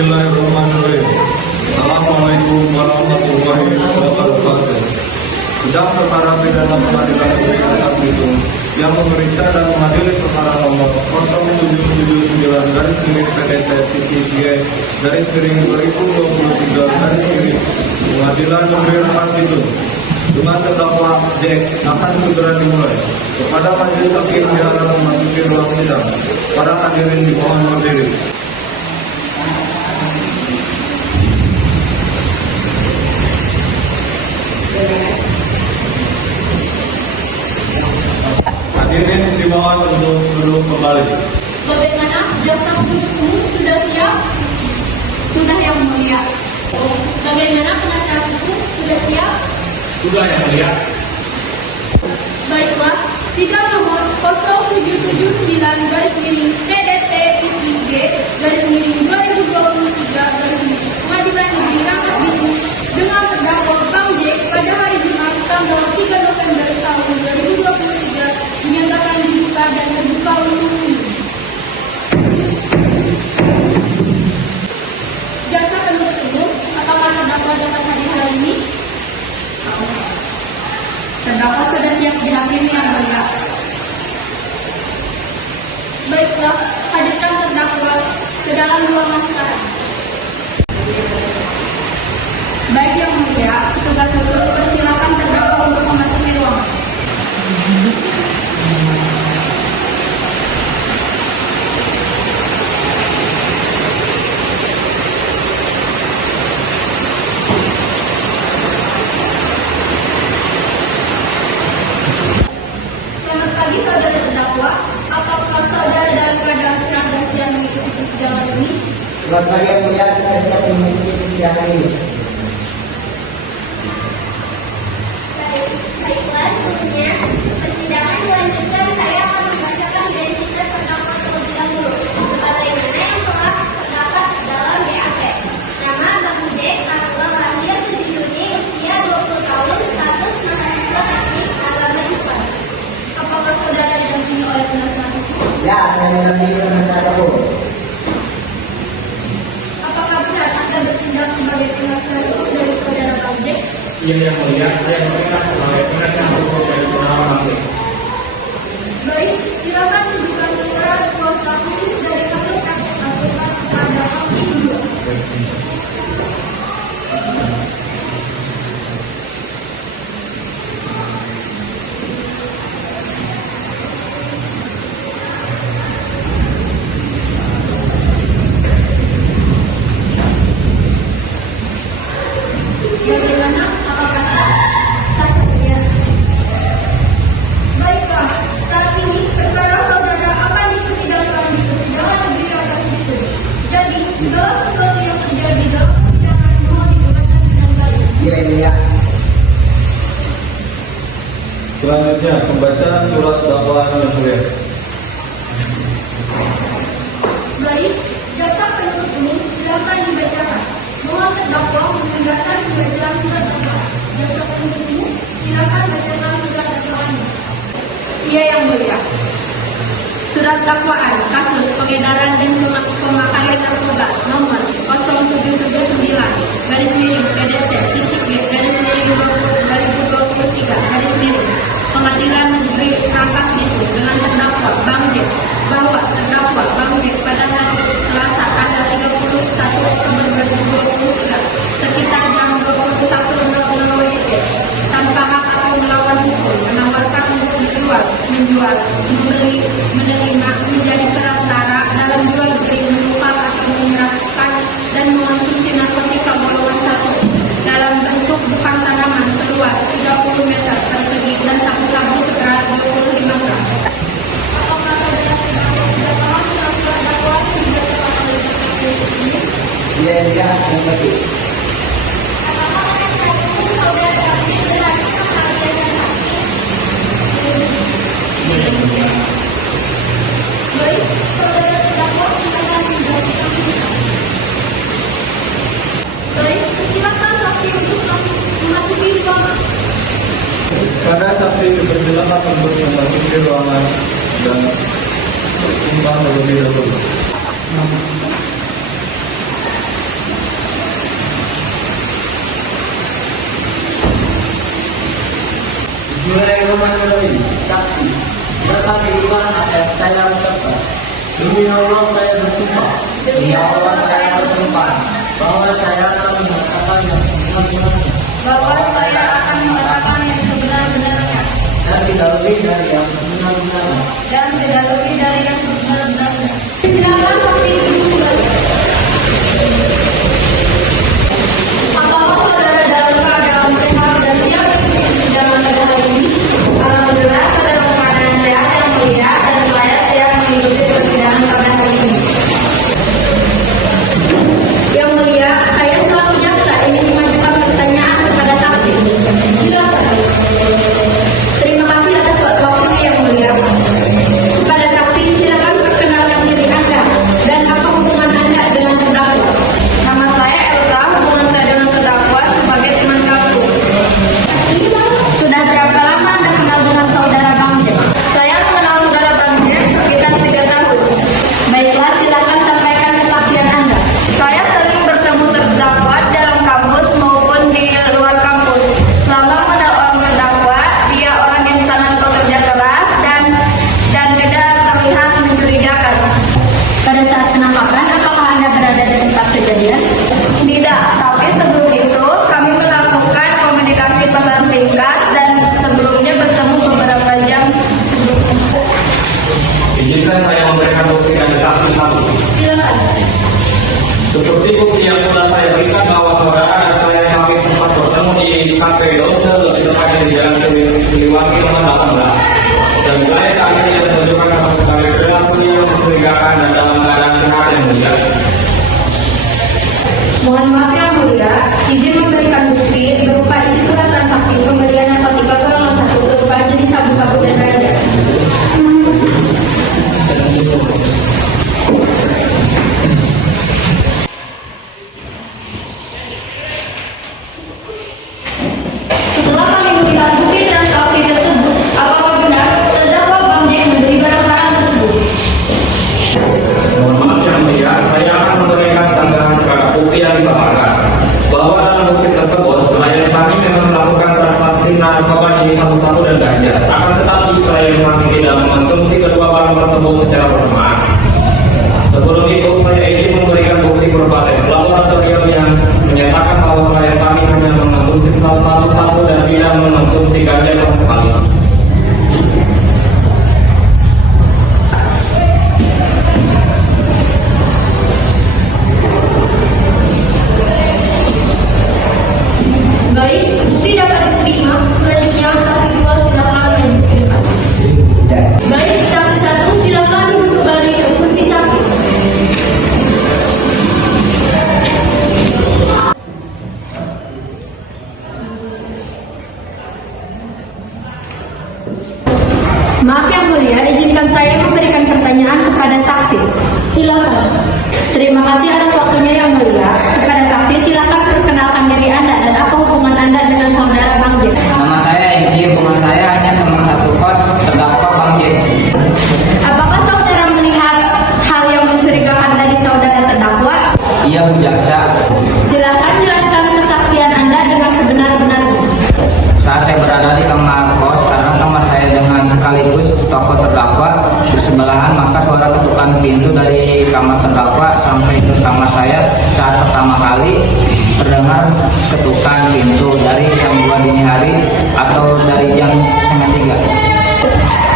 Bismillahirrahmanirrahim. Assalamualaikum warahmatullahi wabarakatuh. Sedang perkara pidana pengadilan negeri Kota Belitung yang memeriksa dan mengadili perkara nomor 0779 PDT-G/2023 Pengadilan Negeri Kota Belitung dengan terdakwa Jack akan segera dimulai. Kepada majelis hakim diharap memasuki ruang sidang. Para hadirin dimohon berdiri. Hadirin dimohon untuk duduk kembali. Bagaimana jaksa penuntut umum sudah siap? Sudah, yang mulia. Bagaimana penasihat hukum sudah siap? Sudah, yang mulia. Baiklah, sidang nomor 0779/PDT-G/2023 Pengadilan Negeri Rangkas Bitung dengan terdakwa Bang J pada hari Jumat tanggal 3 November tahun 2023 dinyatakan dibuka dan terbuka untuk umum. Jaksa penuntut umum, apakah terdakwa dapat hadir hari ini? Terdakwa sudah siap dihakimi, yang mulia. Baiklah, hadirkan terdakwa ke dalam ruangan sekarang. Baik, yang mulia, petugas khusus persilakan terdakwa untuk memasuki ruangan. Selamat pagi, saudara terdakwa. Apakah saudara dalam keadaan sehat dan siap mengikuti persidangan ini? Selamat pagi, yang mulia. Saya siap mengikuti persidangan ini. Baiklah, sebelumnya persidangan dilanjutkan. Saya akan membacakan identitas terdakwa terlebih dahulu, sebagaimana yang telah terdapat dalam BAP. Nama Bang J, tanggal lahir 7 Juni, usia 20 tahun, status mahasiswa teknik agama Islam. Apakah saudara didampingi oleh penasihat hukum? Ya, saya mendampingi penasihat hukum. Apakah benar Anda bertindak sebagai penasihat hukum dari saudara Bang J? Iya, yang mulia. Saya bertindak sebagai penasihat hukum dari saudara Bang J. Baik, silakan tunjukkan surat kuasa hukum dari hasil tes ajukan kepada hakim dua. Bagaimana? Apakah sah? Sah, ya. Baiklah, saat ini perkara saudara akan dipersidangkan di persidangan negeri Rangkas Bitung. Jadi, segala sesuatu yang terjadi dalam persidangan mohon didengarkan dengan baik. Iya, yang mulia. Selanjutnya pembacaan surat dakwaan yang mulia. Baik, jaksa penuntut umum silakan dibacakan. Mohon terdakwa mendengarkan pembacaan surat dakwaan. Jaksa penuntut umum silakan bacakan surat dakwaannya. Iya, yang mulia. Surat dakwaan kasus pengedaran dan pemakaian narkoba nomor 0779/PDT-G/2023 Pengadilan Negeri Rangkas Bitung dengan terdakwa Bang J bahwa terdakwa Bang J pada hari Selasa tanggal 31 Oktober 2023 sekitar jam 21.00 WIB tanpa hak atau melawan hukum menawarkan untuk menjual, membeli, menerima, menjadi perantara dalam jual beli, menukar atau menyerahkan dan mengonsumsi narkotika golongan 1 dalam bentuk bukan tanaman seluas 30 meter persegi dan satu sabu seberat 25 gram. Apakah saudara sudah paham tentang surat dakwaan yang dibacakan oleh jaksa penuntut umum? Iya, yang mulia. Saya mengerti. Apakah penasihat hukum saudara dapat menjelaskan kalian dan hakim? Iya, yang mulia. Baik, saudara terdakwa silakan menjelaskan diri. Baik, silakan saksi untuk memasuki ruangan. Pada saksi dipersilakan untuk memasuki ruangan dan berkembang terlebih dahulu. memenuhi saksi serta kehidupan akan saya ucapkan. Demi Allah saya bersumpah. Demi Allah saya bersumpah bahwa saya akan mengatakan yang sebenar-benarnya. bahwa saya akan mengatakan yang sebenar-benarnya Dan tidak lebih dari yang sebenar-benarnya. dan tidak lebih dari yang sebenar-benarnya. Silakan saksi kembali. Apakah saudara dalam keadaan sehat dan siap untuk persidangan pada hari ini? Alhamdulillah saudara dalam keadaan sehat yang mulia dan saya siap mengikuti persidangan pada hari ini. Yang mulia, saya selaku jaksa ingin mengajukan pertanyaan kepada saksi. Silakan. Terima kasih atas waktu yang mulia. Kepada saksi, silakan perkenalkan diri Anda dan apa hubungan Anda dengan terdakwa. Nama saya Elsa, hubungan saya dengan terdakwa sebagai teman kampus. Sudah berapa lama Anda kenal dengan saudara Bang J? Saya mengenal saudara Bang J sekitar 3 tahun. Baiklah, silakan sampaikan kesaksian Anda. Saya sering bertemu terdakwa dalam kampus maupun di luar kampus. Selama mengenal orang terdakwa, dia orang yang sangat bekerja keras dan tidak terlihat mencurigakan. Pada saat penangkapan, apakah Anda berada di tempat kejadian? Tidak, tapi sebelum itu kami melakukan komunikasi pesan singkat dan sebelumnya bertemu beberapa jam sebelumnya. Izinkan saya memberikan bukti dari saksi satu. Silakan. Seperti bukti yang sudah saya berikan bahwa saudara dan saya kami sempat bertemu di kafe Dodol lebih tepatnya di Jalan Siliwangi nomor 18. Dan saya kami tidak menunjukkan sama sekali perilaku yang mencurigakan dan dalam keadaan sehat yang mulia. Mohon maaf yang mulia, izin memberikan bukti berupa isi surat transaksi pembelian narkotika golongan 1 berupa jenis sabu-sabu dan ganja. Setelah kami melihat bukti transaksi tersebut, apakah benar terdakwa Bang J membeli barang-barang tersebut? Mohon maaf yang mulia, saya akan memberikan sanggahan kepada bukti yang dipaparkan bahwa dalam bukti tersebut klien kami memang melakukan transaksi narkoba jenis sabu-sabu dan ganja. Akan tetapi klien kami tidak mengonsumsi kedua barang tersebut secara bersamaan. Sebelum itu saya ingin memberikan bukti berupa tes laboratorium yang menyatakan bahwa klien kami hanya mengonsumsi sabu-sabu dan tidak mengonsumsi ganja sama sekali. Baik, bukti dapat diterima. Selanjutnya saksi 2 silakan lanjut ke depan. Baik, saksi 1 silakan duduk kembali ke kursi saksi. Maaf yang mulia, izinkan saya memberikan pertanyaan kepada saksi. Silakan. Terima kasih atas waktunya yang mulia. Kepada saksi, silakan perkenalkan diri Anda dan apa hubungan Anda dengan saudara Bang J. Nama saya Egi, hubungan saya hanya teman satu kos terdakwa Bang J. Apakah saudara melihat hal yang mencurigakan dari saudara terdakwa? Iya Bu Jaksa. Silakan jelaskan kesaksian Anda dengan sebenar-benarnya. Saat saya berada di kamar kos, karena kamar saya dengan sekaligus toko terdakwa bersebelahan, maka suara ketukan pintu dari kamar terdakwa sampai ke kamar saya saat pertama kali terdengar ketukan pintu dari jam 2 dini hari atau dari jam 2:30.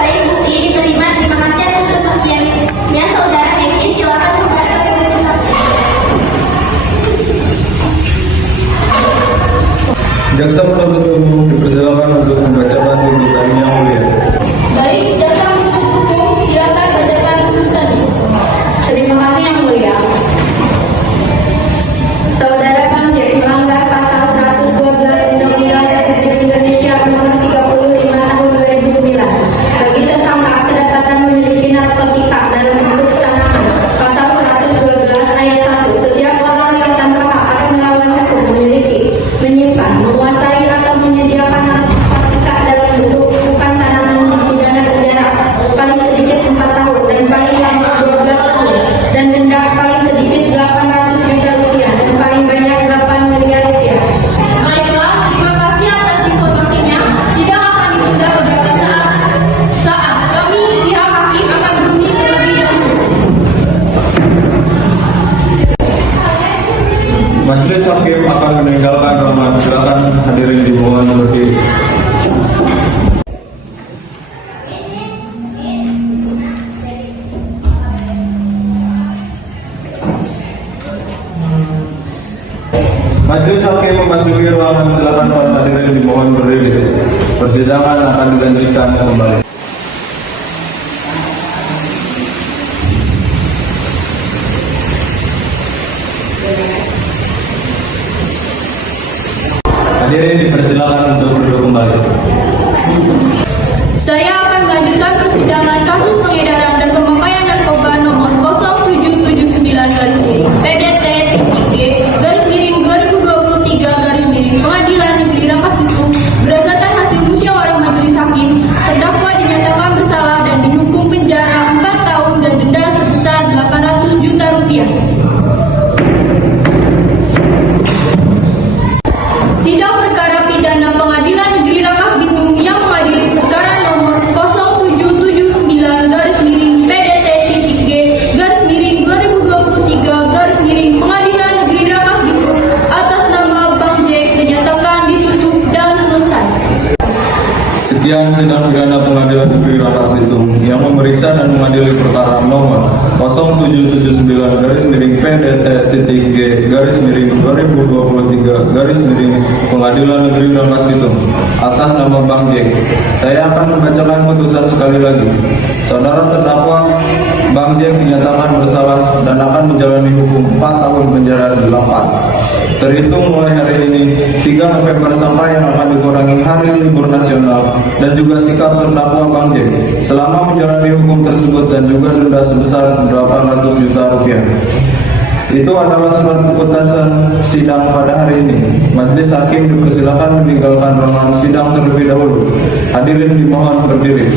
Baik, bukti diterima. Terima kasih atas kesaksiannya, saudara Eki. Silakan kembali ke kursi saksi. Jaksa penuntut umum dipersilakan untuk membacakan tuntutan yang mulia. Baik, jaksa penuntut hukum silakan bacakan tuntutan. Terima kasih yang mulia. Saudara Bang J melanggar pasal 112 Undang-Undang Republik Indonesia Nomor 35 Tahun 2009. Majelis hakim akan meninggalkan ruangan. Silakan hadirin dimohon berdiri. Majelis hakim memasuki ruangan. Silakan para hadirin dimohon berdiri. Persidangan akan dilanjutkan kembali. Hadirin dipersilakan untuk duduk kembali. Saya akan melanjutkan persidangan kasus pengedaran dan pemakaian narkoba nomor 0779-G/PDT-G/2023 Pengadilan Negeri Rangkas Bitung berdasarkan hasil musyawarah majelis hakim, terdakwa dinyatakan bersalah dan dihukum penjara 4 tahun dan denda sebesar 800 juta rupiah. Sidang perkara pidana Pengadilan Negeri Rangkas Bitung yang mengadili perkara nomor 0779-PDT-G/2023 Pengadilan Negeri Rangkas Bitung atas nama Bang Jack dinyatakan ditutup dan selesai. Sekian sidang pidana Pengadilan Negeri Rangkas Bitung yang memeriksa dan mengadili perkara nomor 0779-G/PDT-G/2023 Pengadilan Negeri Rangkas Bitung atas nama Bang Jack. Saya akan membacakan putusan sekali lagi. Saudara terdakwa Bang Jack dinyatakan bersalah dan akan menjalani hukum 4 tahun penjara di lapas. Terhitung mulai hari ini 3 November sampai yang akan dikurangi hari libur nasional, dan juga sikap terdakwa Bang Jack selama menjalani hukum tersebut dan juga denda sebesar 800 juta rupiah. Itu adalah surat keputusan sidang pada hari ini. Majelis hakim dipersilakan meninggalkan ruangan sidang terlebih dahulu. Hadirin dimohon berdiri.